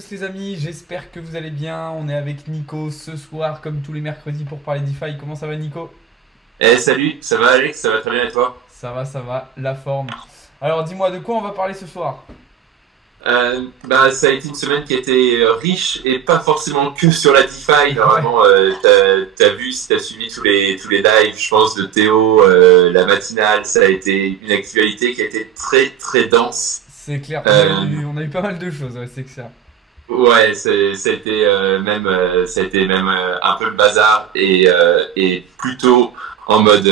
tous les amis, j'espère que vous allez bien. On est avec Nico ce soir comme tous les mercredis pour parler DeFi. Comment ça va Nico? Eh salut, ça va Alex, ça va très bien et toi? Ça va, la forme. Alors dis-moi de quoi on va parler ce soir? Ça a été une semaine qui a été riche et pas forcément que sur la DeFi. Ouais, Normalement, t'as vu, si t'as suivi tous les lives, je pense, de Théo, la matinale, ça a été une actualité qui a été très très dense. c'est clair, Euh, on a eu pas mal de choses, ouais, c'est clair. ouais, ça a été même un peu le bazar et plutôt en mode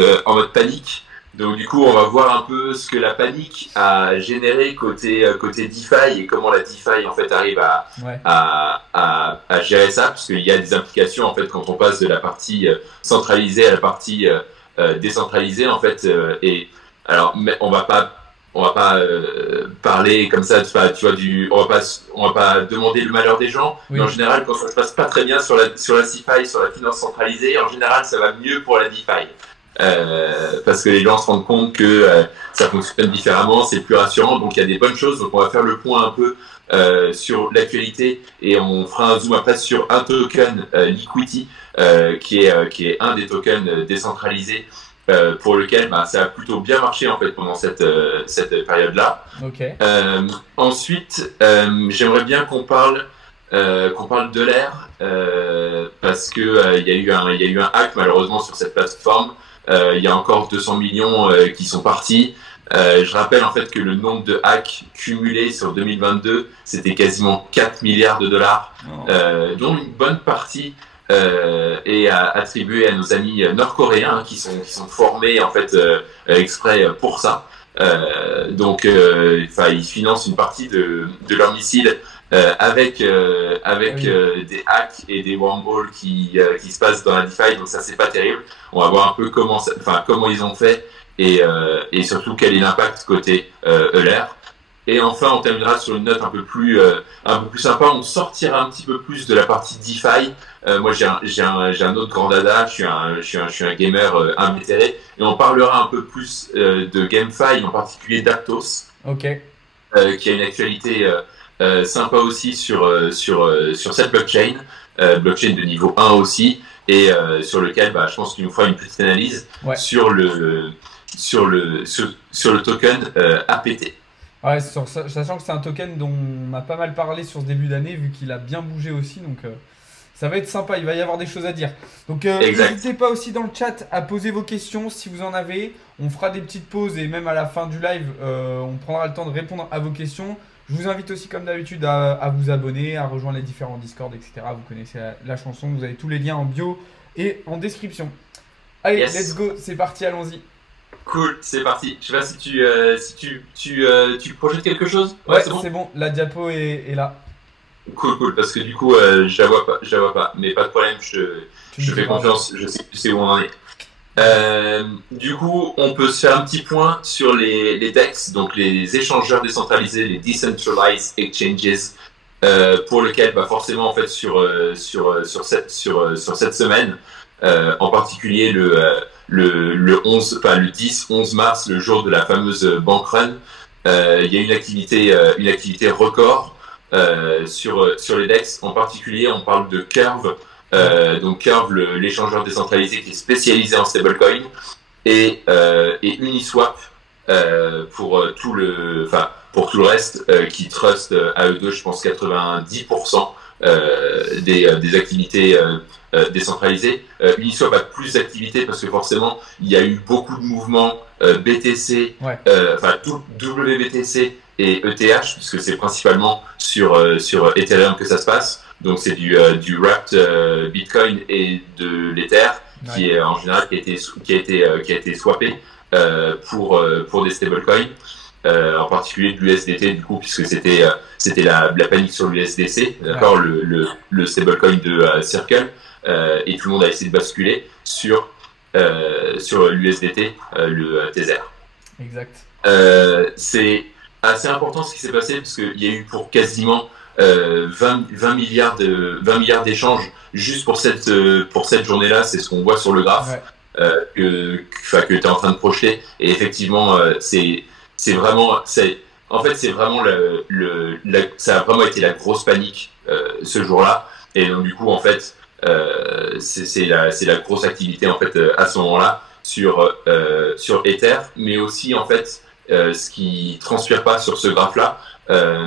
panique. Donc du coup, on va voir un peu ce que la panique a généré côté DeFi et comment la DeFi en fait arrive Ouais, à gérer ça, parce qu'il y a des implications en fait quand on passe de la partie centralisée à la partie décentralisée en fait. Et alors, mais on va pas parler comme ça, tu vois, on va pas demander le malheur des gens, mais en oui, général, quand ça se passe pas très bien sur la CeFi, sur la finance centralisée, en général, ça va mieux pour la DeFi. Parce que les gens se rendent compte que ça fonctionne différemment, c'est plus rassurant, donc il y a des bonnes choses. Donc on va faire le point un peu sur l'actualité et on fera un zoom après sur un token Liquidity qui est un des tokens décentralisés pour lequel ça a plutôt bien marché en fait pendant cette période-là. ok. Ensuite, j'aimerais bien qu'on parle de l'air parce que il y a eu un hack malheureusement sur cette plateforme. Il y a encore 200 millions qui sont partis. Je rappelle en fait que le nombre de hacks cumulés sur 2022, c'était quasiment 4 milliards de dollars, Oh, dont une bonne partie est attribuée à nos amis nord-coréens, hein, qui sont formés en fait exprès pour ça. Donc, ils financent une partie de leurs missiles ah avec oui, des hacks et des wormholes qui se passent dans la DeFi. Donc ça, c'est pas terrible. On va voir un peu comment ils ont fait et surtout quel est l'impact côté Euler. Et enfin, on terminera sur une note un peu plus sympa. On sortira un petit peu plus de la partie DeFi. Moi, j'ai un autre grand dada. Je suis un gamer invétéré. Et on parlera un peu plus de GameFi, en particulier d'Aptos, ok. qui a une actualité sympa aussi sur cette blockchain, blockchain de niveau 1 aussi, et sur lequel je pense qu'il nous fera une petite analyse Ouais. sur le token APT. Ouais, sachant que c'est un token dont on a pas mal parlé sur ce début d'année, vu qu'il a bien bougé aussi, donc ça va être sympa, il va y avoir des choses à dire. Donc Exact. n'hésitez pas aussi dans le chat à poser vos questions si vous en avez. On fera des petites pauses et même à la fin du live, on prendra le temps de répondre à vos questions. Je vous invite aussi comme d'habitude à vous abonner, à rejoindre les différents Discord, etc. Vous connaissez la chanson, vous avez tous les liens en bio et en description. Allez, let's Yes. go, c'est parti, allons-y. Cool, c'est parti. Je sais pas si tu projettes quelque chose. Ouais, Ouais, c'est c'est bon. bon, la diapo est là. Cool, cool. Parce que du coup, je la vois pas, mais pas de problème. Tu me Je fais diras, ouais. confiance. Je sais où on en est. Du coup, on peut se faire un petit point sur les DEX, donc les échangeurs décentralisés, les Decentralized Exchanges, pour lequel, forcément, en fait, sur cette semaine, en particulier le 11, enfin le 10-11 mars, le jour de la fameuse bank run, il y a une activité record sur les DEX. En particulier, on parle de Curve. Ouais, Donc Curve, l'échangeur décentralisé qui est spécialisé en stablecoin, et Uniswap pour tout le reste, qui trust à eux deux, je pense 90% des activités décentralisées. Uniswap a plus d'activités parce que forcément il y a eu beaucoup de mouvements BTC, ouais, WBTC et ETH, puisque c'est principalement sur Ethereum que ça se passe. Donc c'est du wrapped Bitcoin et de l'Ether ouais. qui est en général qui a été swappé pour des stablecoins, en particulier de l'USDT du coup, puisque c'était la panique sur l'USDC, Ouais, d'accord, le stablecoin de Circle, et tout le monde a essayé de basculer sur l'USDT, le Tether. exact. C'est assez important ce qui s'est passé parce qu'il y a eu pour quasiment 20 milliards d'échanges juste pour cette journée-là. C'est ce qu'on voit sur le graphe Ouais, que tu es en train de projeter. Et effectivement, c'est vraiment, en fait, c'est vraiment ça a vraiment été la grosse panique ce jour-là. Et donc du coup, en fait, c'est la grosse activité en fait à ce moment-là sur Ether, mais aussi en fait ce qui transpire pas sur ce graphe-là,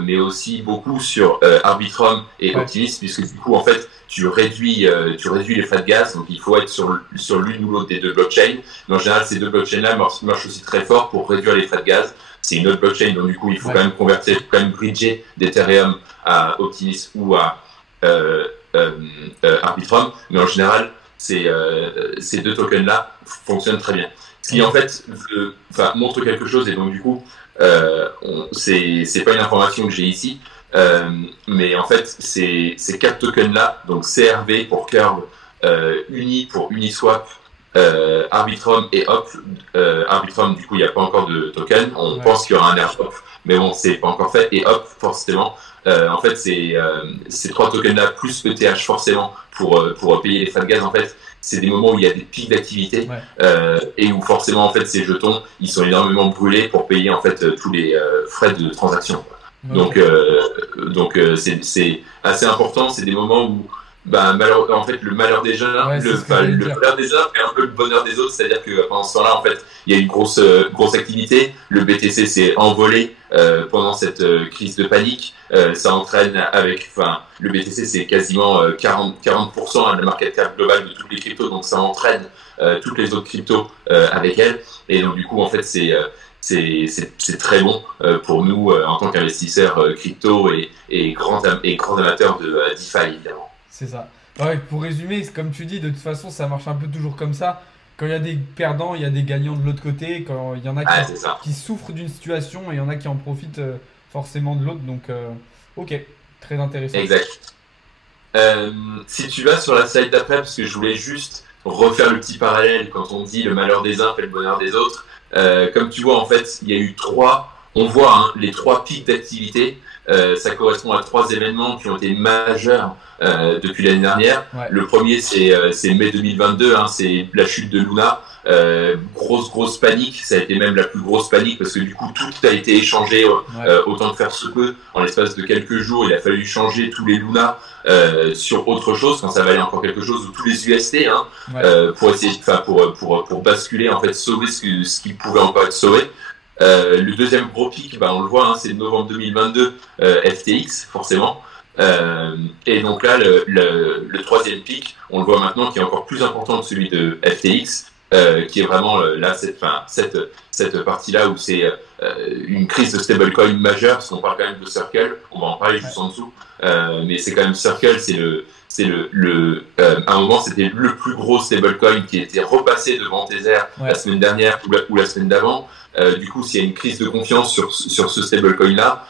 mais aussi beaucoup sur Arbitrum et Optimism, puisque du coup en fait tu réduis les frais de gaz, donc il faut être sur l'une ou l'autre des deux blockchains. Mais en général, ces deux blockchains-là marchent aussi très fort pour réduire les frais de gaz. C'est une autre blockchain, donc du coup il faut quand même convertir, il faut quand même bridger d'Ethereum à Optimism ou à Arbitrum, mais en général, ces deux tokens-là fonctionnent très bien. Ce qui en fait montre quelque chose, et donc du coup, c'est pas une information que j'ai ici, mais en fait, ces quatre tokens-là, donc CRV pour Curve, Uni pour Uniswap, Arbitrum et Hop. Arbitrum, du coup, il n'y a pas encore de token. On pense qu'il y aura un airdrop, mais bon, c'est pas encore fait. Et Hop, forcément. En fait, ces trois tokens-là plus ETH forcément pour payer les frais de gaz. En fait, c'est des moments où il y a des pics d'activité et où forcément en fait ces jetons ils sont énormément brûlés pour payer en fait tous les frais de transaction. Donc c'est assez important. C'est des moments où en fait le malheur des uns, le malheur des uns fait un peu le bonheur des autres. C'est-à-dire que pendant ce temps-là en fait il y a une grosse activité. Le BTC s'est envolé pendant cette crise de panique. Ça entraîne le BTC c'est quasiment 40% de la market cap globale de toutes les cryptos, donc ça entraîne toutes les autres cryptos avec elle. Et donc du coup en fait c'est très bon pour nous en tant qu'investisseurs crypto et grands amateurs de DeFi évidemment. C'est ça. Ouais, pour résumer, comme tu dis, de toute façon, ça marche un peu toujours comme ça. Quand il y a des perdants, il y a des gagnants de l'autre côté. Quand il y en a qui souffrent d'une situation et il y en a qui en profitent forcément de l'autre. Donc, ok, très intéressant. Exact. Si tu vas sur la slide d'après, parce que je voulais juste refaire le petit parallèle quand on dit le malheur des uns fait le bonheur des autres. Comme tu vois, en fait, il y a eu on voit les trois pics d'activité. Ça correspond à trois événements qui ont été majeurs depuis l'année dernière. Le premier, c'est mai 2022, c'est la chute de Luna. Grosse panique. Ça a été même la plus grosse panique parce que du coup, tout a été échangé autant que faire se peut. En l'espace de quelques jours, il a fallu changer tous les Luna sur autre chose quand ça valait encore quelque chose, ou tous les UST pour essayer, pour basculer, en fait, sauver ce qui pouvait encore être sauvé. Le deuxième gros pic, on le voit, c'est novembre 2022, FTX, forcément. Et donc là, le troisième pic, on le voit maintenant, qui est encore plus important que celui de FTX, qui est vraiment là, cette partie-là où c'est une crise de stablecoin majeure, parce qu'on parle quand même de Circle, on va en parler juste en dessous, mais c'est quand même Circle, à un moment, c'était le plus gros stablecoin qui était repassé devant Tether la semaine dernière ou la semaine d'avant. Du coup, s'il y a une crise de confiance sur ce stablecoin-là,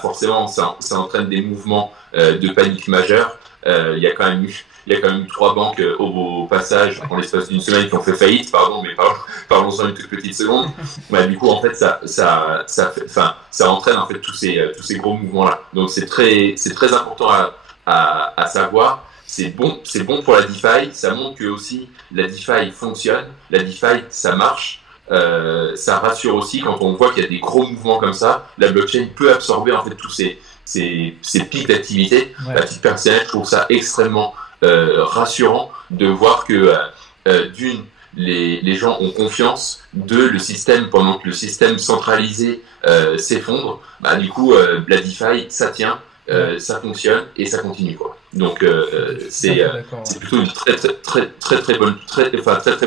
forcément, ça entraîne des mouvements de panique majeure. Il y a quand même eu trois banques au passage en l'espace d'une semaine qui ont fait faillite. Pardon, mais parlons-en une toute petite seconde. Du coup, en fait, ça entraîne en fait tous ces gros mouvements-là. Donc, c'est très important à savoir. C'est bon pour la DeFi. Ça montre que aussi la DeFi fonctionne. La DeFi, ça marche. Ça rassure aussi quand on voit qu'il y a des gros mouvements comme ça. La blockchain peut absorber en fait tous ces pics d'activité. À titre personnel, je trouve ça extrêmement rassurant de voir que les gens ont confiance, le système, pendant que le système centralisé s'effondre, du coup la DeFi ça tient, ça fonctionne et ça continue quoi. Donc c'est plutôt une très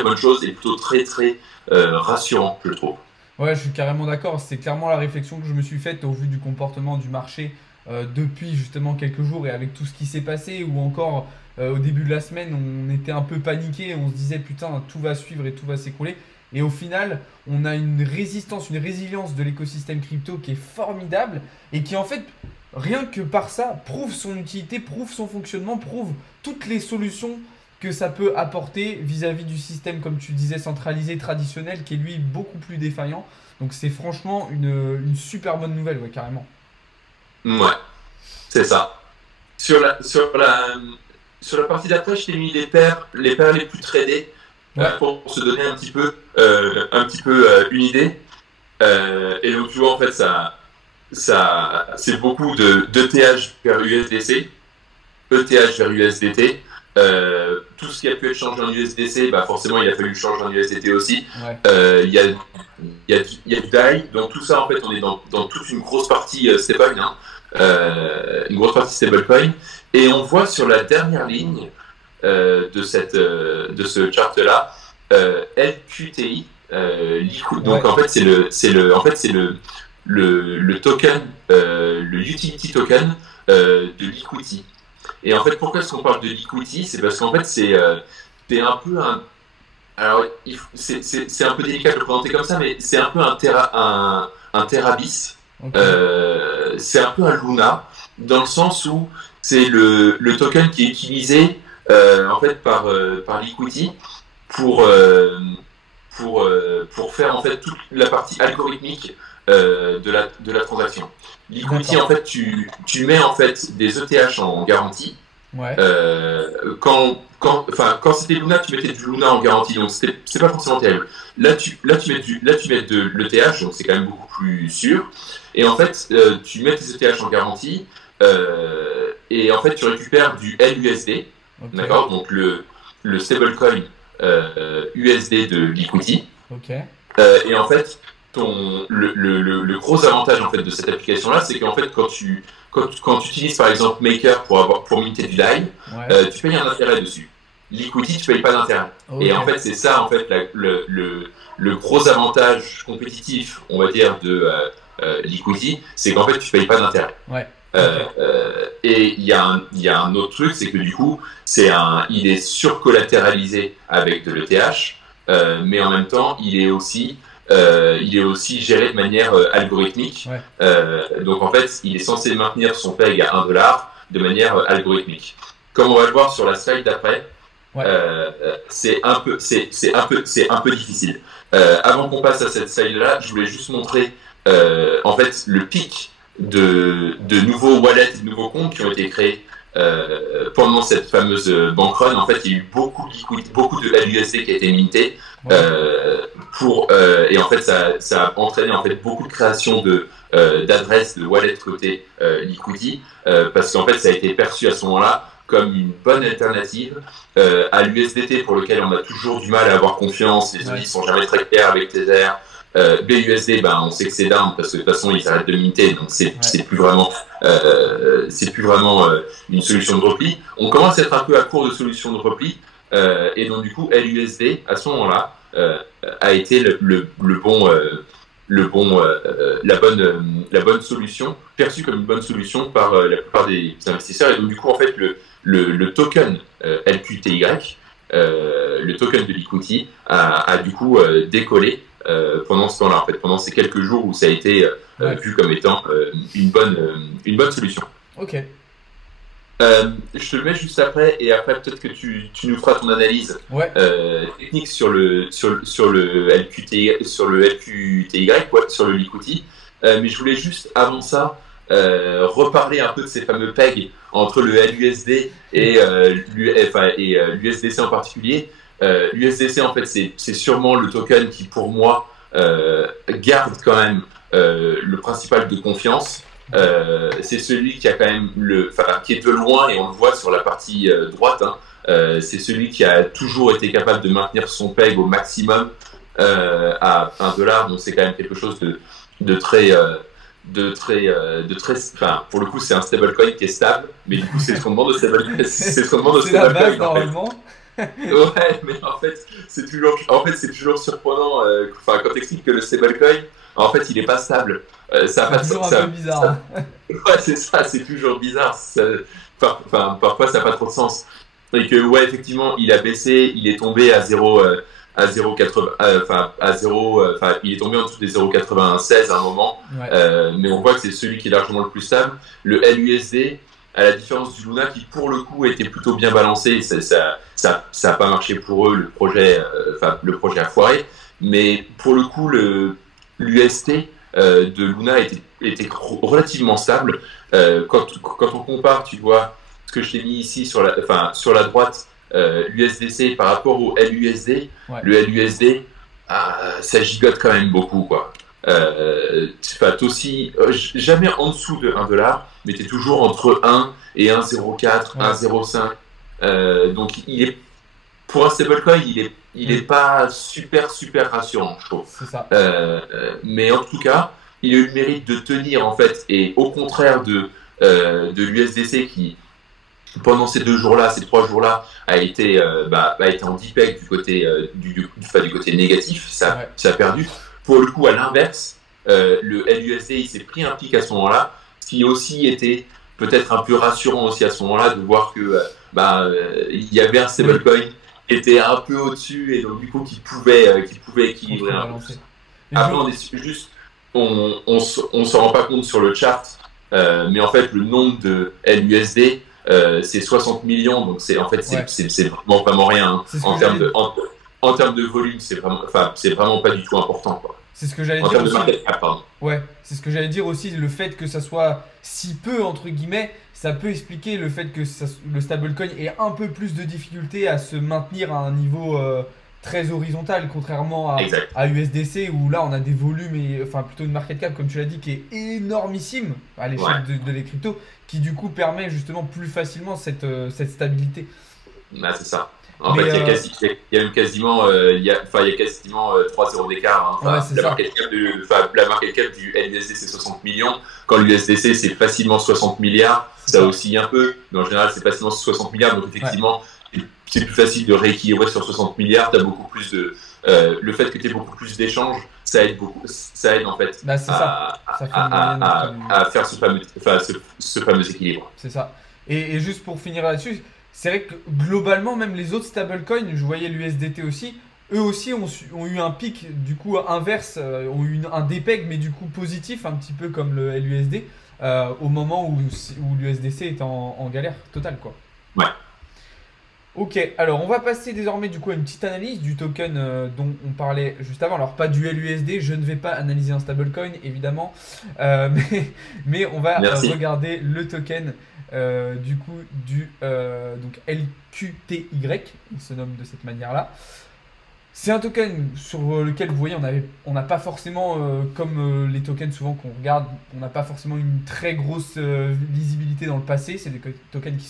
bonne chose et plutôt très rassurant, je trouve. Ouais, je suis carrément d'accord. C'est clairement la réflexion que je me suis faite au vu du comportement du marché depuis justement quelques jours et avec tout ce qui s'est passé, ou encore au début de la semaine, on était un peu paniqué, on se disait putain, tout va suivre et tout va s'écrouler. Et au final, on a une résistance, une résilience de l'écosystème crypto qui est formidable et qui en fait, rien que par ça, prouve son utilité, prouve son fonctionnement, prouve toutes les solutions que ça peut apporter vis-à-vis du système, comme tu disais, centralisé, traditionnel, qui est lui beaucoup plus défaillant. Donc c'est franchement une super bonne nouvelle, ouais, carrément. Ouais, c'est ça. Sur la partie d'après, je t'ai mis les paires les plus tradées pour se donner un petit peu une idée. Et donc tu vois, en fait, ça c'est beaucoup d'ETH vers USDC, ETH vers USDT. Tout ce qui a pu être changé en USDC, bah forcément il a fallu changer en USDT aussi. Il y a du DAI, donc tout ça en fait on est dans toute une grosse partie stablecoin, une grosse partie stablecoin, et on voit sur la dernière ligne de ce chart là LQTI, donc en fait c'est le token, le utility token de Liquidity. Et en fait, pourquoi est-ce qu'on parle de Liquidity? C'est parce qu'en fait, c'est un peu un... Alors, c'est un peu délicat de le présenter comme ça, mais c'est un peu un Terabis. Okay. C'est un peu un Luna, dans le sens où c'est le token qui est utilisé en fait par Liquidity pour faire en fait toute la partie algorithmique de la transaction. Liquidity, en fait, tu mets en fait des ETH en garantie. Ouais. Quand c'était Luna, tu mettais du Luna en garantie, donc c'est pas forcément terrible. Là, tu mets de l'ETH, donc c'est quand même beaucoup plus sûr. Et en fait, tu mets tes ETH en garantie, et en fait, tu récupères du LUSD, okay. D'accord, donc le stablecoin USD de Liquidity. Okay. Et en fait, le gros avantage en fait de cette application-là, c'est qu'en fait, quand tu utilises par exemple Maker pour minter du DAI, ouais. Tu payes un intérêt dessus. Liquidity, tu payes pas d'intérêt. Okay. Et en fait, c'est ça en fait le gros avantage compétitif, on va dire, de Liquidity, c'est qu'en fait, tu payes pas d'intérêt. Ouais. Et il y a un autre truc, c'est que du coup, il est surcollatéralisé avec de l'ETH, mais en même temps, il est aussi géré de manière algorithmique. Ouais. Donc en fait, il est censé maintenir son PEG à 1$ de manière algorithmique. Comme on va le voir sur la slide d'après, ouais. C'est un peu difficile. Avant qu'on passe à cette slide-là, je voulais juste montrer en fait le pic de nouveaux wallets et de nouveaux comptes qui ont été créés pendant cette fameuse bank run. En fait, il y a eu beaucoup de LUSD qui a été minté. Ouais. Et en fait, ça a entraîné en fait beaucoup de création d'adresses de wallets côté Liquidity, parce qu'en fait, ça a été perçu à ce moment-là comme une bonne alternative à l'USDT, pour lequel on a toujours du mal à avoir confiance. Les audits sont jamais très clairs avec Tether. BUSD, ben, on sait que c'est down parce que de toute façon ils arrêtent de minter, donc c'est plus vraiment une solution de repli. On commence à être un peu à court de solutions de repli, et donc du coup LUSD à ce moment-là a été la bonne solution, perçue comme une bonne solution par la plupart des investisseurs. Et donc du coup en fait le token LQTY, le token de Liquidity a du coup décollé pendant ce temps-là, en fait, pendant ces quelques jours où ça a été vu comme étant une bonne solution. Ok. Je te le mets juste après, et après peut-être que tu nous feras ton analyse technique sur le LQTY, ouais, sur le Liquidity. Mais je voulais juste avant ça reparler un peu de ces fameux pegs entre le LUSD et l'USDC en particulier. L'USDC en fait c'est sûrement le token qui pour moi garde quand même le principal de confiance. C'est celui qui a quand même qui est de loin, et on le voit sur la partie droite, c'est celui qui a toujours été capable de maintenir son PEG au maximum à 1$, donc c'est quand même quelque chose de très enfin, pour le coup c'est un stablecoin qui est stable, mais du coup c'est ce qu'on demande de stablecoin. C'est la base normalement. Ouais, mais en fait c'est toujours surprenant quand t'expliques que le stablecoin en fait il est pas stable. Ça c'est toujours un peu bizarre. Ouais, c'est ça, c'est toujours bizarre. Parfois ça n'a pas trop de sens. Et que ouais, effectivement, il a baissé, il est tombé à 0,80, il est tombé en dessous des 0,96 à un moment. Ouais. Mais on voit que c'est celui qui est largement le plus stable. Le LUSD, à la différence du Luna, qui pour le coup était plutôt bien balancé, ça a pas marché pour eux, le projet a foiré. Mais pour le coup, l'UST de Luna était relativement stable. Quand on compare, tu vois, ce que je t'ai mis ici sur la droite, l'USDC par rapport au LUSD, ouais. Le LUSD, ça gigote quand même beaucoup, quoi. jamais en dessous de 1 $, mais tu es toujours entre 1 et 1,04, 1,05. Donc, pour un stablecoin, il est pas super rassurant, je trouve. C'est ça. Mais en tout cas, il a eu le mérite de tenir, en fait, et au contraire de l'USDC qui, pendant ces 3 jours-là, a été en DPEG du côté, du côté négatif, ça a perdu. Pour le coup, à l'inverse, le LUSD, il s'est pris un pic à ce moment-là, ce qui aussi était peut-être un peu rassurant aussi à ce moment-là de voir que il y avait un stablecoin qui était un peu au-dessus et donc du coup qui pouvait équilibrer un peu. Après, on s'en rend pas compte sur le chart, mais en fait le nombre de LUSD c'est 60 millions, donc c'est vraiment rien hein. En termes de volume, c'est vraiment pas du tout important, quoi. C'est ce que j'allais dire aussi. Ouais, c'est ce que j'allais dire aussi, le fait que ça soit si peu entre guillemets, ça peut expliquer le fait que le stablecoin ait un peu plus de difficulté à se maintenir à un niveau très horizontal, contrairement à USDC où là on a des volumes plutôt une market cap comme tu l'as dit qui est énormissime à l'échelle de les cryptos, qui du coup permet justement plus facilement cette stabilité. C'est ça. En fait, il y a quasiment 3-0 d'écart. Hein. La market cap du LUSD, c'est 60 millions. Quand l'USDC, c'est facilement 60 milliards. Ça oscille un peu, mais en général, c'est facilement 60 milliards. Donc, effectivement, c'est plus facile de rééquilibrer sur 60 milliards. Tu as beaucoup plus de. Le fait que tu aies beaucoup plus d'échanges, ça aide beaucoup. Ça aide en fait à faire ce fameux équilibre. C'est ça. Et juste pour finir là-dessus, c'est vrai que globalement, même les autres stablecoins, je voyais l'USDT aussi, eux aussi ont eu un pic du coup inverse, ont eu un DPEG mais du coup positif, un petit peu comme le LUSD, au moment où l'USDC était en galère totale, quoi. Ouais. Ok, alors on va passer désormais du coup à une petite analyse du token dont on parlait juste avant. Alors pas du LUSD, je ne vais pas analyser un stablecoin évidemment, mais on va regarder le token du coup donc LQTY, il se nomme de cette manière-là. C'est un token sur lequel vous voyez on n'a pas forcément, comme les tokens souvent qu'on regarde, on n'a pas forcément une très grosse lisibilité dans le passé. C'est des tokens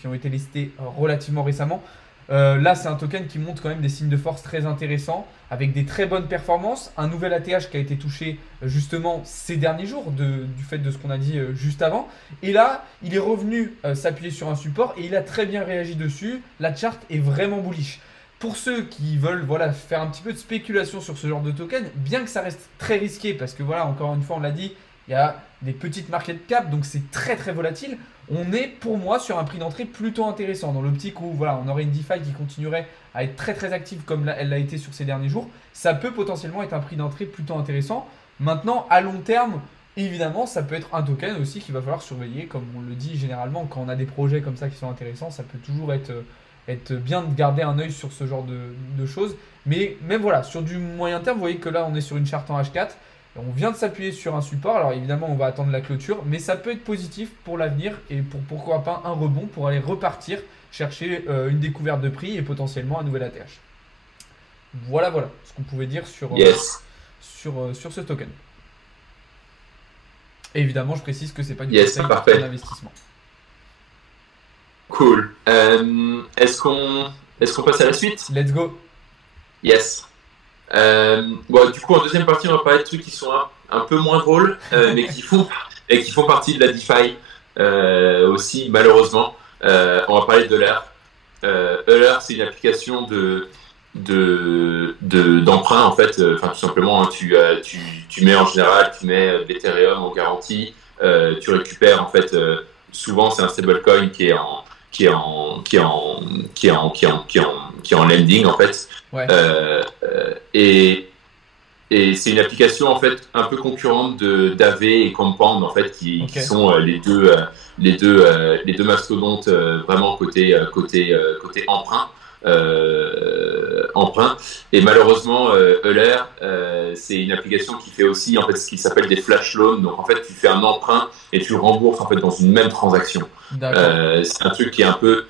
qui ont été listés relativement récemment. Là, c'est un token qui montre quand même des signes de force très intéressants, avec des très bonnes performances. Un nouvel ATH qui a été touché justement ces derniers jours, du fait de ce qu'on a dit juste avant. Et là, il est revenu s'appuyer sur un support et il a très bien réagi dessus. La charte est vraiment bullish. Pour ceux qui veulent faire un petit peu de spéculation sur ce genre de token, bien que ça reste très risqué, parce que encore une fois, on l'a dit, il y a des petites market cap, donc c'est très très volatile. On est pour moi sur un prix d'entrée plutôt intéressant, dans l'optique où on aurait une DeFi qui continuerait à être très très active comme elle l'a été sur ces derniers jours. Ça peut potentiellement être un prix d'entrée plutôt intéressant. Maintenant, à long terme, évidemment, ça peut être un token aussi qu'il va falloir surveiller, comme on le dit généralement, quand on a des projets comme ça qui sont intéressants, ça peut toujours être bien de garder un œil sur ce genre de choses. Mais même sur du moyen terme, vous voyez que là on est sur une charte en H4, on vient de s'appuyer sur un support, alors évidemment on va attendre la clôture, mais ça peut être positif pour l'avenir et pourquoi pas un rebond pour aller repartir, chercher une découverte de prix et potentiellement un nouvel ATH. Voilà ce qu'on pouvait dire sur ce token. Et évidemment je précise que c'est pas du conseil d'investissement. Cool. Est-ce qu'on passe à la suite? Let's go. Yes. Du coup, en deuxième partie, on va parler de trucs qui sont un peu moins drôles, mais qui font partie de la DeFi aussi, malheureusement. On va parler d'Euler. Euler, c'est une application d'emprunt, en fait. Tout simplement, hein, tu mets en général, tu mets de l'Ethereum en garantie, tu récupères, en fait, souvent, c'est un stablecoin qui est en lending en fait. Ouais. Et c'est une application en fait un peu concurrente de d'Aave et Compound en fait qui sont les deux mastodontes vraiment côté emprunt. Et malheureusement Euler c'est une application qui fait aussi en fait ce qui s'appelle des flash loans. Donc en fait tu fais un emprunt et tu rembourses en fait dans une même transaction. C'est un truc qui est un peu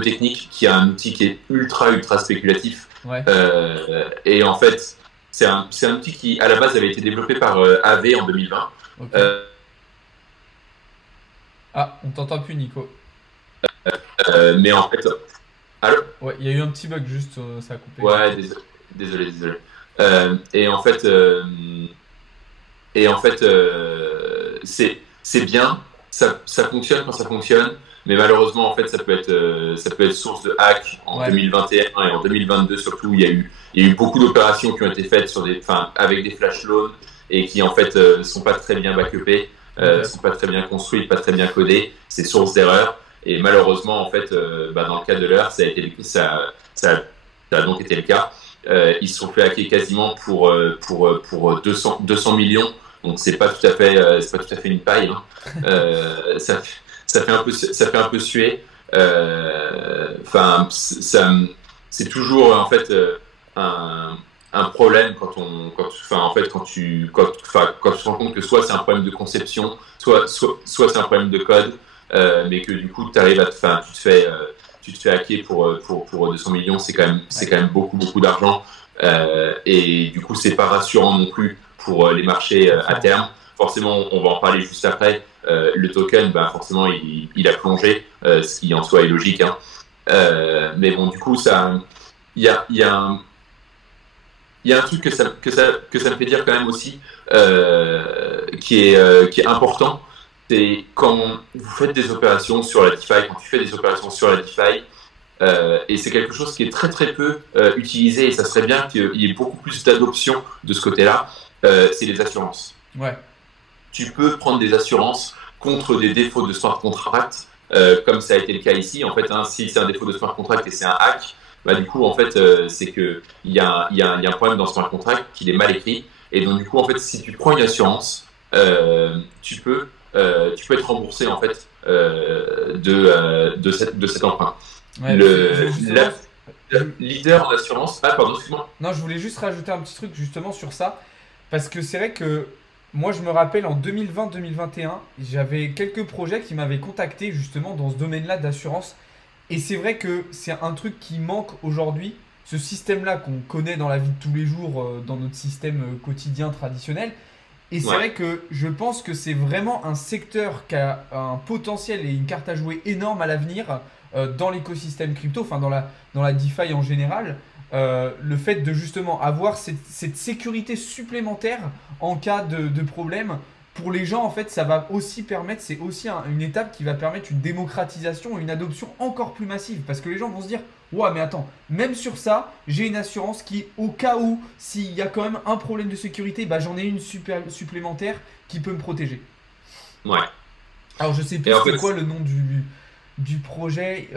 technique, qui a un outil qui est ultra spéculatif. Ouais. Et en fait c'est un outil qui, à la base, avait été développé par AV en 2020. Ok. Euh, Ah, on t'entend plus, Nico. mais en fait, allô? Ouais, il y a eu un petit bug, juste, ça a coupé. Ouais, désolé. Et en fait, c'est bien, ça fonctionne quand ça fonctionne, mais malheureusement, en fait, ça peut être source de hack en Ouais, 2021 et en 2022 surtout. Il y a eu beaucoup d'opérations qui ont été faites avec des flash loans et qui en fait sont pas très bien backupées, ok. sont pas très bien construites, pas très bien codées. C'est source d'erreur. Et malheureusement, en fait, dans le cas de l'heure, ça a donc été le cas. Ils se sont fait hacker quasiment pour 200 millions. Donc c'est pas tout à fait une paille. Hein. Ça fait un peu suer. Enfin, c'est toujours en fait un problème quand tu te rends compte que soit c'est un problème de conception, soit c'est un problème de code, mais que du coup tu te fais hacker pour 200 millions, c'est Ouais. quand même beaucoup d'argent. Et du coup, c'est pas rassurant non plus pour les marchés à Forcément. terme. Forcément, on va en parler juste après. Le token, bah, forcément, il a plongé, ce qui en soi est logique. Hein. Mais bon, du coup, il y a, il y a un, il y a un truc que ça me fait dire quand même aussi, qui est important, c'est quand vous faites des opérations sur la DeFi, quand tu fais des opérations sur la DeFi, et c'est quelque chose qui est très peu utilisé, et ça serait bien qu'il y ait beaucoup plus d'adoption de ce côté-là, c'est les assurances. Ouais. Tu peux prendre des assurances contre des défauts de smart contract, comme ça a été le cas ici. En fait, hein, si c'est un défaut de smart contract et c'est un hack, bah, du coup, en fait, c'est que il y a un problème dans ce smart contract qu'il est mal écrit. Et donc, du coup, en fait, si tu prends une assurance, tu peux être remboursé en fait de cet emprunt. Ouais, Le justement, leader en assurance, ah pardon, excuse-moi. non, je voulais juste rajouter un petit truc justement sur ça. Parce que c'est vrai que moi, je me rappelle en 2020-2021, j'avais quelques projets qui m'avaient contacté justement dans ce domaine-là d'assurance. Et c'est vrai que c'est un truc qui manque aujourd'hui. Ce système-là qu'on connaît dans la vie de tous les jours, dans notre système quotidien traditionnel. Et c'est Ouais, vrai que je pense que c'est vraiment un secteur qui a un potentiel et une carte à jouer énorme à l'avenir dans l'écosystème crypto, enfin dans la DeFi en général. Le fait de justement avoir cette sécurité supplémentaire en cas de problème, pour les gens, en fait, ça va aussi permettre, c'est aussi une étape qui va permettre une démocratisation et une adoption encore plus massive. Parce que les gens vont se dire, ouais, mais attends, même sur ça, j'ai une assurance qui, au cas où, s'il y a quand même un problème de sécurité, bah, j'en ai une supplémentaire qui peut me protéger. ouais. Alors, je sais Et plus en c'était fait, quoi le nom du projet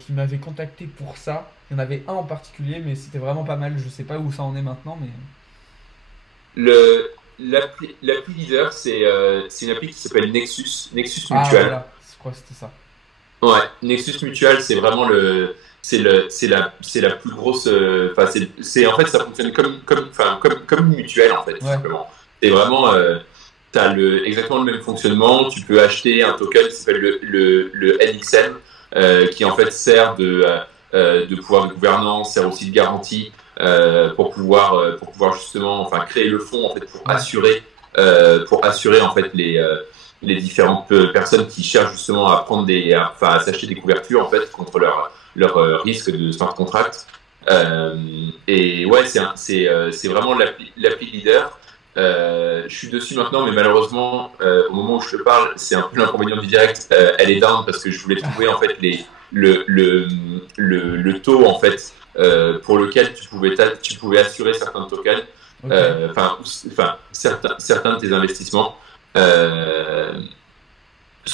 qui m'avait contacté pour ça. Il y en avait un en particulier, mais c'était vraiment pas mal. Je sais pas où ça en est maintenant, mais. l'appli leader, c'est une appli qui s'appelle Nexus Ah, Mutual. voilà, je crois que c'était ça. Ouais, Nexus Mutual, c'est vraiment c'est la plus grosse, enfin, en fait, ça fonctionne comme une mutuelle, en fait, tout Ouais, simplement. C'est vraiment, t'as exactement le même fonctionnement. Tu peux acheter un token qui s'appelle le NXM, qui en fait sert de pouvoir de gouvernance, sert aussi de garantie, pour pouvoir justement, enfin, créer le fonds, en fait, ouais, pour assurer, en fait, les différentes personnes qui cherchent justement à à s'acheter des couvertures en fait contre leur risque de smart contract. Et ouais, c'est vraiment l'appli leader. Je suis dessus maintenant, mais malheureusement, au moment où je te parle, c'est un peu l'inconvénient du direct. Elle est down parce que je voulais trouver en fait le taux en fait pour lequel tu pouvais assurer certains tokens, ok, certains de tes investissements. Euh,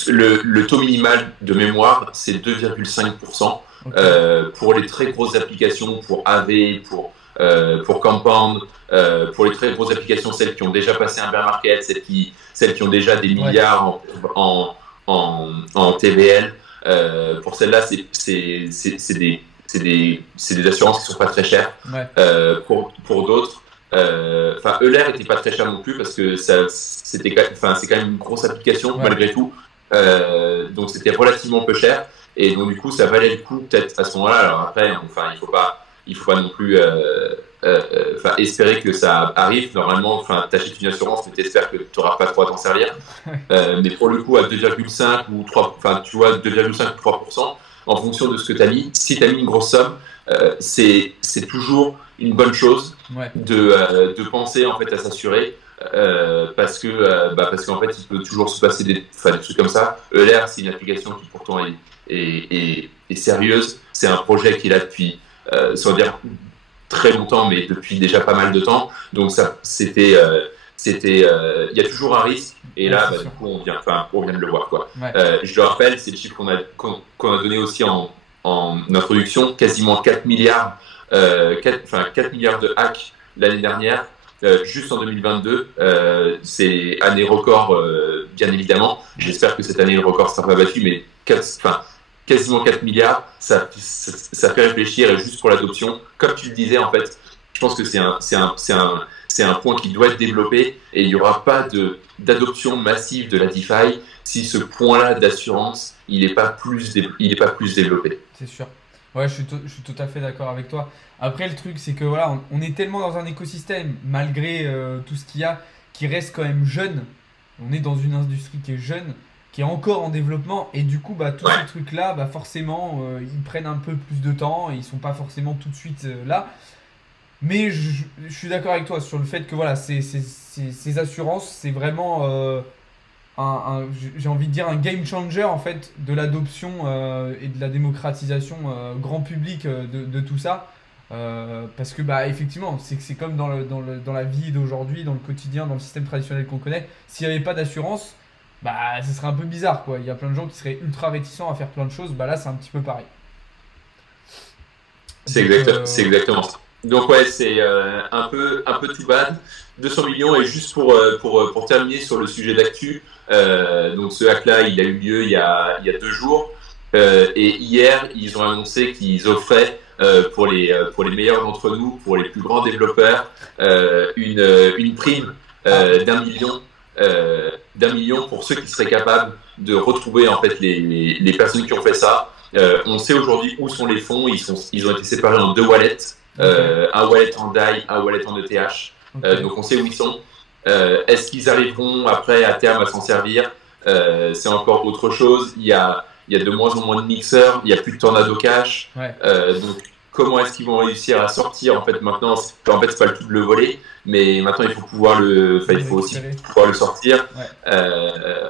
le taux minimal de mémoire, c'est 2,5% ok, pour les très grosses applications, pour AV, pour Compound, pour les très grosses applications, celles qui ont déjà passé un bear market, celles qui ont déjà des ouais, milliards en TVL. Pour celles-là, c'est des assurances qui sont pas très chères. ouais, Pour d'autres, enfin, Euler était pas très cher non plus parce que c'est quand même une grosse application ouais. malgré tout. Donc c'était relativement peu cher et donc du coup ça valait le coup peut-être à ce moment-là. Alors après, enfin il faut pas non plus espérer que ça arrive. Normalement, tu achètes une assurance, mais tu espères que tu n'auras pas trop à t'en servir. Mais pour le coup, à 2,5 ou 3, tu vois, 2,5 ou 3%, en fonction de ce que tu as mis, si tu as mis une grosse somme, c'est toujours une bonne chose de penser en fait à s'assurer. Parce qu'en fait, il peut toujours se passer des trucs comme ça. Euler, c'est une application qui pourtant est sérieuse. C'est un projet qui est là depuis, sans dire très longtemps, mais depuis déjà pas mal de temps. Donc il y a toujours un risque. Et là, du coup, on vient de le voir, quoi. Je le rappelle, c'est le chiffre qu'on a donné aussi en introduction, quasiment 4 milliards, 4 milliards de hacks l'année dernière. Juste en 2022, c'est année record, bien évidemment. J'espère que cette année le record sera pas battu, mais quasiment 4 milliards, ça fait réfléchir. Et juste pour l'adoption, comme tu le disais, en fait, je pense que c'est un point qui doit être développé et il n'y aura pas d'adoption massive de la DeFi si ce point-là d'assurance il n'est pas plus développé. C'est sûr. Ouais, je suis tout à fait d'accord avec toi. Après, le truc, c'est que voilà, on est tellement dans un écosystème, malgré tout ce qu'il y a, qui reste quand même jeune. On est dans une industrie qui est jeune, qui est encore en développement. Et du coup, tous ces trucs-là, forcément, ils prennent un peu plus de temps et ils sont pas forcément tout de suite là. Mais je suis d'accord avec toi sur le fait que voilà, ces assurances, c'est vraiment j'ai envie de dire un game changer en fait de l'adoption et de la démocratisation grand public de tout ça. Parce que effectivement, c'est comme dans la vie d'aujourd'hui, dans le quotidien, dans le système traditionnel qu'on connaît. S'il n'y avait pas d'assurance, ce serait un peu bizarre, quoi. Il y a plein de gens qui seraient ultra réticents à faire plein de choses. Là, c'est un petit peu pareil. C'est exactement ça. Donc ouais, c'est un peu too bad. 200 millions. Et juste pour terminer sur le sujet d'actu, donc ce hack-là, il a eu lieu il y a 2 jours. Et hier, ils ont annoncé qu'ils offraient pour les meilleurs d'entre nous, pour les plus grands développeurs, une prime d'1 million pour ceux qui seraient capables de retrouver en fait les personnes qui ont fait ça. On sait aujourd'hui où sont les fonds. Ils ont été séparés en 2 wallets, un wallet en DAI, un wallet en ETH. Donc on sait où ils sont. Est-ce qu'ils arriveront après à terme à s'en servir? C'est encore autre chose. Il y a de moins en moins de mixeurs, il n'y a plus de Tornado Cash. Donc, comment est-ce qu'ils vont réussir à sortir? En fait, maintenant, c'est pas le tout de le voler, mais maintenant, il faut aussi pouvoir le sortir.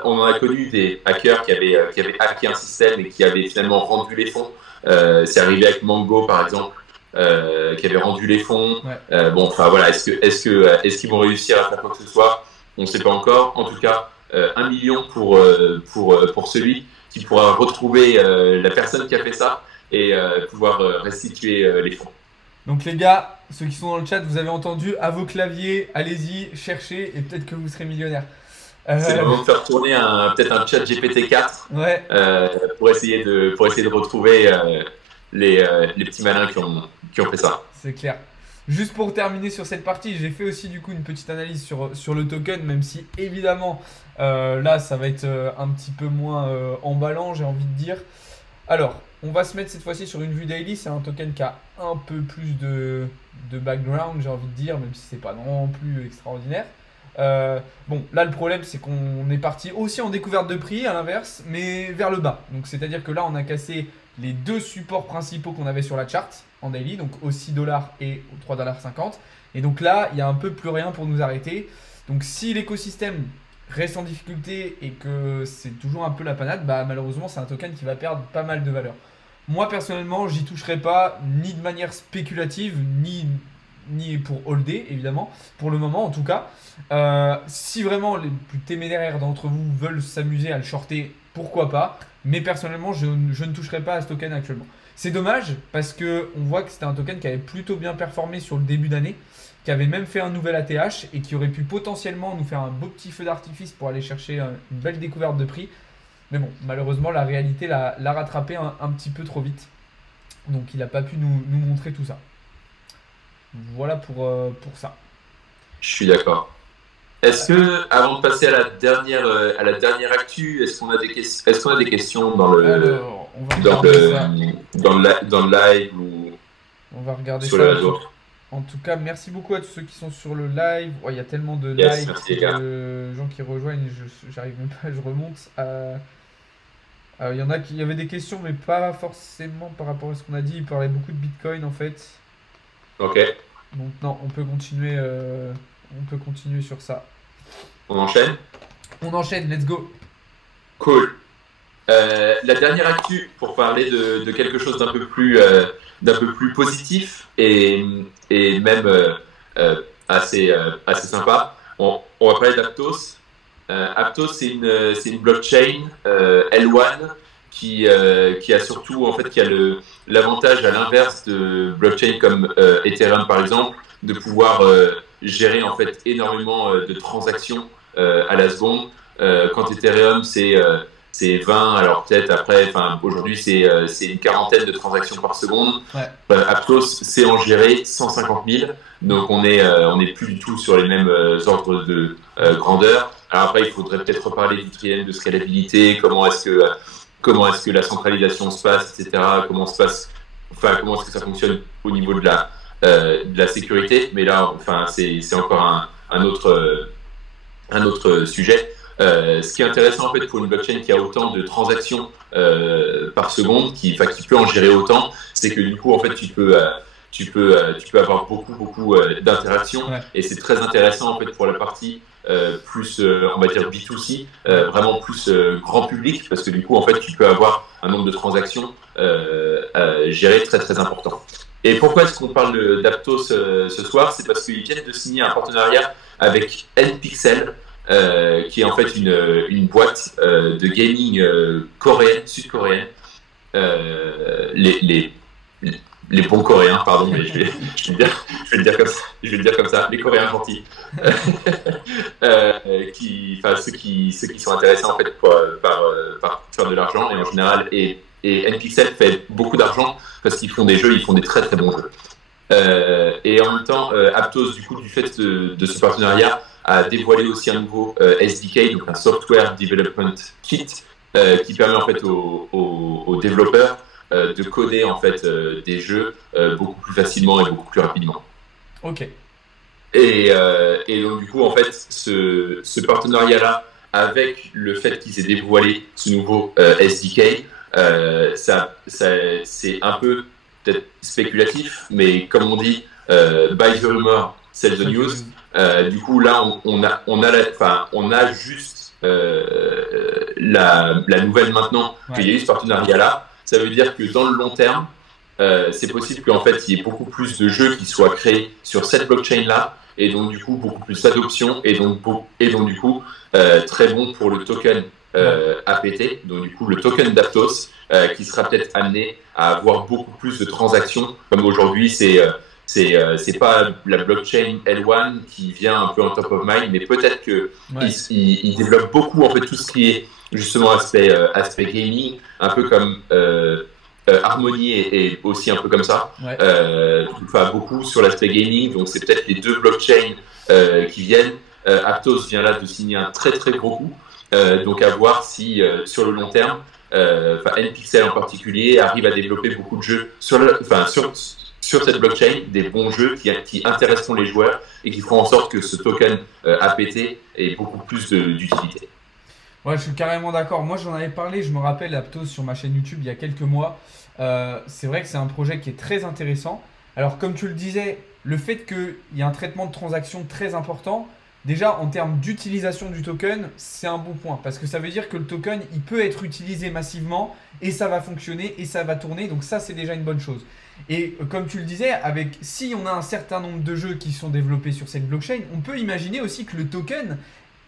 On en a connu des hackers qui avaient hacké un système et qui avaient finalement rendu les fonds. C'est arrivé avec Mango, par exemple, qui avait rendu les fonds. Est-ce qu'ils vont réussir à faire quoi que ce soit? On ne sait pas encore. En tout cas, 1 million pour celui qui pourra retrouver la personne qui a fait ça et pouvoir restituer les fonds. Donc les gars, ceux qui sont dans le chat, vous avez entendu, à vos claviers, allez-y, cherchez et peut-être que vous serez millionnaire. C'est le moment de faire tourner peut-être un chat GPT-4 pour essayer de retrouver les petits malins qui ont fait ça. C'est clair. Juste pour terminer sur cette partie, j'ai fait aussi du coup une petite analyse sur le token, même si évidemment là ça va être un petit peu moins emballant, j'ai envie de dire. Alors, on va se mettre cette fois-ci sur une vue daily. C'est un token qui a un peu plus de background, j'ai envie de dire, même si c'est pas non plus extraordinaire. Bon, là le problème c'est qu'on est parti aussi en découverte de prix à l'inverse, mais vers le bas. Donc c'est-à-dire que là on a cassé les 2 supports principaux qu'on avait sur la chart en daily, donc aux 6 $ et aux 3,50 $. Et donc là, il n'y a un peu plus rien pour nous arrêter. Donc si l'écosystème reste en difficulté et que c'est toujours un peu la panade, malheureusement, c'est un token qui va perdre pas mal de valeur. Moi, personnellement, j'y toucherai pas ni de manière spéculative, ni pour holder, évidemment, pour le moment en tout cas. Si vraiment les plus téméraires d'entre vous veulent s'amuser à le shorter, pourquoi pas. Mais personnellement, je ne toucherai pas à ce token actuellement. C'est dommage parce qu'on voit que c'était un token qui avait plutôt bien performé sur le début d'année, qui avait même fait un nouvel ATH et qui aurait pu potentiellement nous faire un beau petit feu d'artifice pour aller chercher une belle découverte de prix. Mais bon, malheureusement, la réalité l'a rattrapé un petit peu trop vite. Donc il n'a pas pu nous montrer tout ça. Voilà pour ça. Je suis d'accord. Est-ce que, avant de passer à la dernière actu, est-ce qu'on a des questions dans le live ou on va regarder sur ça. le réseau? En tout cas, merci beaucoup à tous ceux qui sont sur le live. Il y a tellement de Yes, likes, merci les gars. de gens qui rejoignent, j'arrive même pas, je remonte. Il y avait des questions, mais pas forcément par rapport à ce qu'on a dit. Il parlait beaucoup de Bitcoin en fait. Ok, Donc non, on peut continuer sur ça. on enchaîne. On enchaîne, let's go. Cool. La dernière actu pour parler de quelque chose d'un peu plus positif et même assez sympa. On va parler d'Aptos. Aptos, c'est une blockchain L1 qui a surtout en fait qui a l'avantage à l'inverse de blockchain comme Ethereum par exemple de pouvoir gérer en fait énormément de transactions à la seconde. Quand Ethereum c'est 20, alors peut-être après, enfin aujourd'hui c'est une quarantaine de transactions par seconde. Ouais. Aptos c'est en gérer 150 000, donc on est plus du tout sur les mêmes ordres de grandeur. Alors après il faudrait peut-être reparler du triangle de scalabilité, comment est-ce que la centralisation se passe, etc. Comment est-ce que ça fonctionne au niveau de la sécurité. Mais là, enfin, c'est encore un autre sujet. Ce qui est intéressant en fait pour une blockchain qui a autant de transactions par seconde, qui peut en gérer autant, c'est que du coup en fait tu peux avoir beaucoup d'interactions Ouais. et c'est très intéressant en fait pour la partie plus on va dire B2C, vraiment plus grand public parce que du coup en fait tu peux avoir un nombre de transactions géré très important. Et pourquoi est-ce qu'on parle d'Aptos ce soir? C'est parce qu'ils viennent de signer un partenariat avec NPixel, qui est en fait une boîte de gaming coréenne, sud-coréenne. Les bons Coréens, pardon, mais je vais le dire comme ça. Je vais le dire comme ça. Les Coréens gentils, ceux qui sont intéressés en fait par faire de l'argent et en général et NPixel fait beaucoup d'argent parce qu'ils font des jeux, ils font des très bons jeux. Et en même temps, Aptos, du coup, du fait de ce partenariat, a dévoilé aussi un nouveau SDK, donc un Software Development Kit, qui permet en fait aux développeurs de coder en fait des jeux beaucoup plus facilement et beaucoup plus rapidement. Ok. Et donc du coup en fait ce partenariat-là, avec le fait qu'ils aient dévoilé ce nouveau SDK, c'est un peu peut-être spéculatif, mais comme on dit, buy the rumor, sell the news. Du coup là on a juste la nouvelle maintenant qu'il y a eu ce partenariat-là. Ça veut dire que dans le long terme, c'est possible qu'en fait il y ait beaucoup plus de jeux qui soient créés sur cette blockchain-là, et donc du coup beaucoup plus d'adoption, et donc du coup très bon pour le token APT, donc du coup le token d'Aptos, qui sera peut-être amené à avoir beaucoup plus de transactions, comme aujourd'hui c'est pas la blockchain L1 qui vient un peu en top of mind, mais peut-être que il développe beaucoup en fait tout ce qui est justement aspect gaming, un peu comme Harmony est aussi un peu comme ça, beaucoup sur l'aspect gaming, donc c'est peut-être les deux blockchains qui viennent. Aptos vient là de signer un très gros coup, donc à voir si sur le long terme, NPixel en particulier arrive à développer beaucoup de jeux sur cette blockchain, des bons jeux qui intéresseront les joueurs et qui feront en sorte que ce token APT ait beaucoup plus d'utilité. Ouais, je suis carrément d'accord. Moi, j'en avais parlé, je me rappelle, Aptos sur ma chaîne YouTube il y a quelques mois. C'est vrai que c'est un projet qui est très intéressant. Alors, comme tu le disais, le fait qu'il y ait un traitement de transaction très important, déjà en termes d'utilisation du token, c'est un bon point. Parce que ça veut dire que le token, il peut être utilisé massivement et ça va fonctionner et ça va tourner. Donc ça, c'est déjà une bonne chose. Et comme tu le disais, si on a un certain nombre de jeux qui sont développés sur cette blockchain, on peut imaginer aussi que le token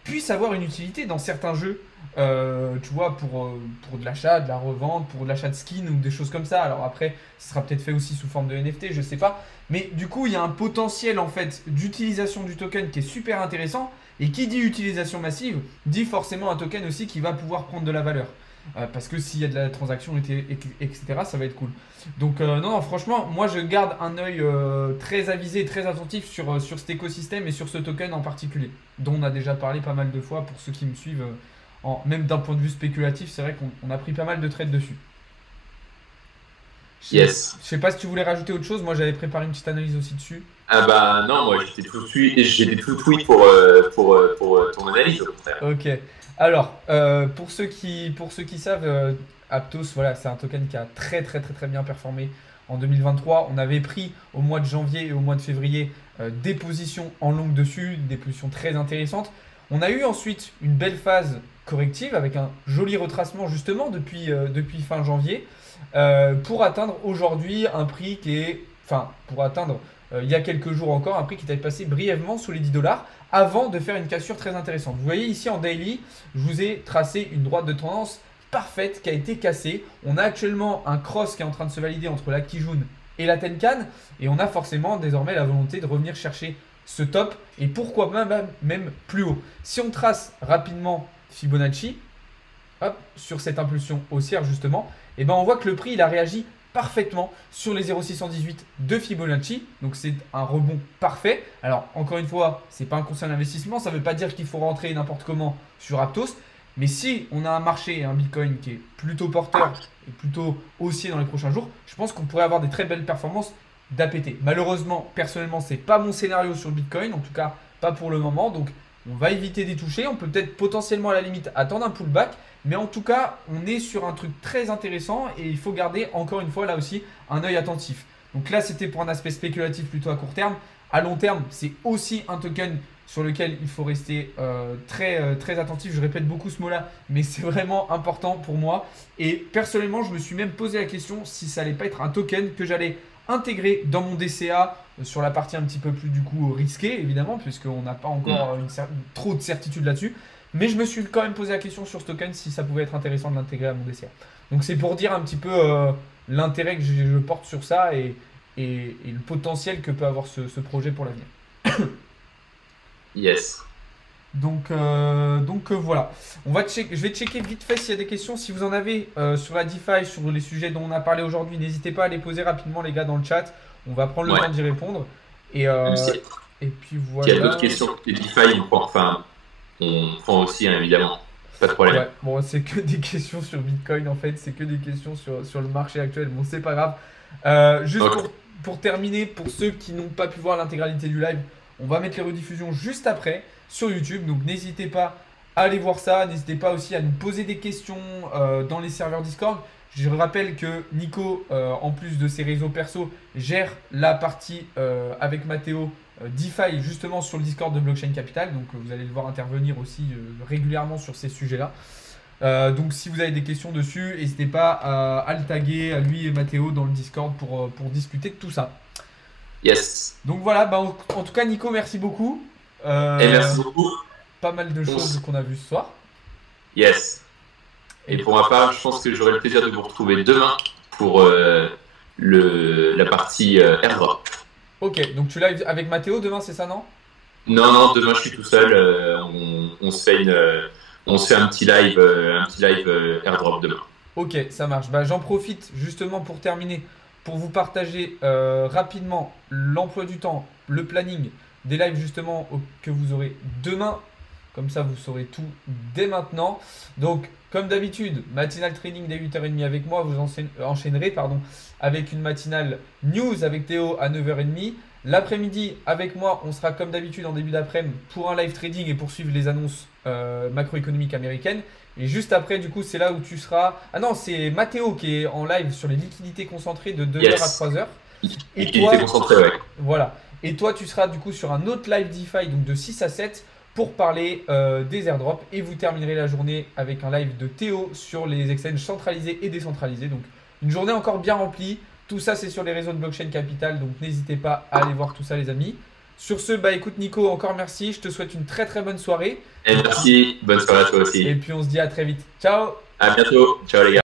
puisse avoir une utilité dans certains jeux, tu vois, pour de l'achat, de la revente, pour de l'achat de skins ou des choses comme ça. Alors après, ce sera peut-être fait aussi sous forme de NFT, je sais pas. Mais du coup, il y a un potentiel en fait d'utilisation du token qui est super intéressant. Et qui dit utilisation massive, dit forcément un token aussi qui va pouvoir prendre de la valeur. Parce que s'il y a de la transaction, etc., ça va être cool. Donc non, franchement, moi je garde un œil très avisé, très attentif sur cet écosystème et sur ce token en particulier, dont on a déjà parlé pas mal de fois pour ceux qui me suivent, même d'un point de vue spéculatif, c'est vrai qu'on a pris pas mal de trades dessus. Yes. Je sais pas si tu voulais rajouter autre chose, moi j'avais préparé une petite analyse aussi dessus. Ah bah non, moi j'étais tout oui pour ton analyse au contraire. Ok. Alors, pour ceux qui savent, Aptos, voilà, c'est un token qui a très bien performé en 2023. On avait pris au mois de janvier et au mois de février des positions en longue dessus, des positions très intéressantes. On a eu ensuite une belle phase corrective avec un joli retracement justement depuis fin janvier pour atteindre aujourd'hui un prix qui est, enfin, pour atteindre il y a quelques jours encore, un prix qui était passé brièvement sous les 10 dollars avant de faire une cassure très intéressante. Vous voyez ici en daily, je vous ai tracé une droite de tendance parfaite qui a été cassée. On a actuellement un cross qui est en train de se valider entre la Kijun et la Tenkan et on a forcément désormais la volonté de revenir chercher ce top et pourquoi même plus haut. Si on trace rapidement Fibonacci, hop, sur cette impulsion haussière justement, et ben on voit que le prix il a réagi parfaitement sur les 0,618 de Fibonacci. Donc c'est un rebond parfait. Alors encore une fois, c'est pas un conseil d'investissement. Ça ne veut pas dire qu'il faut rentrer n'importe comment sur Aptos. Mais si on a un marché et un Bitcoin qui est plutôt porteur et plutôt haussier dans les prochains jours, je pense qu'on pourrait avoir des très belles performances d'APT. Malheureusement, personnellement, c'est pas mon scénario sur le Bitcoin. En tout cas, pas pour le moment. Donc on va éviter d'y toucher. On peut peut-être potentiellement à la limite attendre un pullback. Mais en tout cas, on est sur un truc très intéressant et il faut garder encore une fois là aussi un œil attentif. Donc là, c'était pour un aspect spéculatif plutôt à court terme. À long terme, c'est aussi un token sur lequel il faut rester très attentif. Je répète beaucoup ce mot-là, mais c'est vraiment important pour moi. Et personnellement, je me suis même posé la question si ça allait pas être un token que j'allais intégrer dans mon DCA sur la partie un petit peu plus du coup risquée, évidemment, puisqu'on n'a pas encore trop de certitude là-dessus. Mais je me suis quand même posé la question sur ce token si ça pouvait être intéressant de l'intégrer à mon DCA. Donc c'est pour dire un petit peu l'intérêt que je porte sur ça et le potentiel que peut avoir ce projet pour l'avenir. Yes. Donc voilà. Je vais checker vite fait s'il y a des questions. Si vous en avez sur la DeFi, sur les sujets dont on a parlé aujourd'hui, n'hésitez pas à les poser rapidement les gars dans le chat. On va prendre le temps d'y répondre. Et puis voilà. S'il y a d'autres questions que les DeFi, on prend aussi, hein, évidemment. Pas de problème. Ouais, bon, c'est que des questions sur Bitcoin en fait, c'est que des questions sur le marché actuel. Bon, c'est pas grave. Juste pour terminer, pour ceux qui n'ont pas pu voir l'intégralité du live, on va mettre les rediffusions juste après sur YouTube. Donc n'hésitez pas à aller voir ça. N'hésitez pas aussi à nous poser des questions dans les serveurs Discord. Je rappelle que Nico, en plus de ses réseaux perso, gère la partie avec Mathéo DeFi justement sur le Discord de Blockchain Capital. Donc vous allez le voir intervenir aussi régulièrement sur ces sujets-là. Donc si vous avez des questions dessus, n'hésitez pas à le taguer à lui et Mathéo dans le Discord pour discuter de tout ça. Yes. Donc voilà, en tout cas Nico, merci beaucoup. Et merci beaucoup. Pas mal de choses qu'on a vues ce soir. Yes. Et pour ma part, je pense que j'aurai le plaisir de vous retrouver demain pour la partie airdrop. Ok, donc tu live avec Mathéo demain, c'est ça, non? Non, demain je suis tout seul. On se fait un petit live airdrop demain. Ok, ça marche. J'en profite justement pour terminer, pour vous partager rapidement l'emploi du temps, le planning des lives justement que vous aurez demain. Comme ça, vous saurez tout dès maintenant. Donc, comme d'habitude, matinale training dès 8h30 avec moi. Vous enchaînerez avec une matinale news avec Théo à 9h30. L'après-midi, avec moi, on sera comme d'habitude en début d'après-midi pour un live trading et poursuivre les annonces macroéconomiques américaines. Et juste après, du coup, c'est là où tu seras… Ah non, c'est Mathéo qui est en live sur les liquidités concentrées de 2h à 3h. Et toi, voilà. Et toi, tu seras du coup sur un autre live DeFi, donc de 6 à 7 pour parler des airdrops. Et vous terminerez la journée avec un live de Théo sur les exchanges centralisés et décentralisés. Donc, une journée encore bien remplie. Tout ça, c'est sur les réseaux de Blockchain Capital. Donc, n'hésitez pas à aller voir tout ça, les amis. Sur ce, écoute Nico, encore merci. Je te souhaite une très bonne soirée. Et merci. Bonne soirée à toi aussi. Et puis, on se dit à très vite. Ciao. À bientôt. Ciao les gars.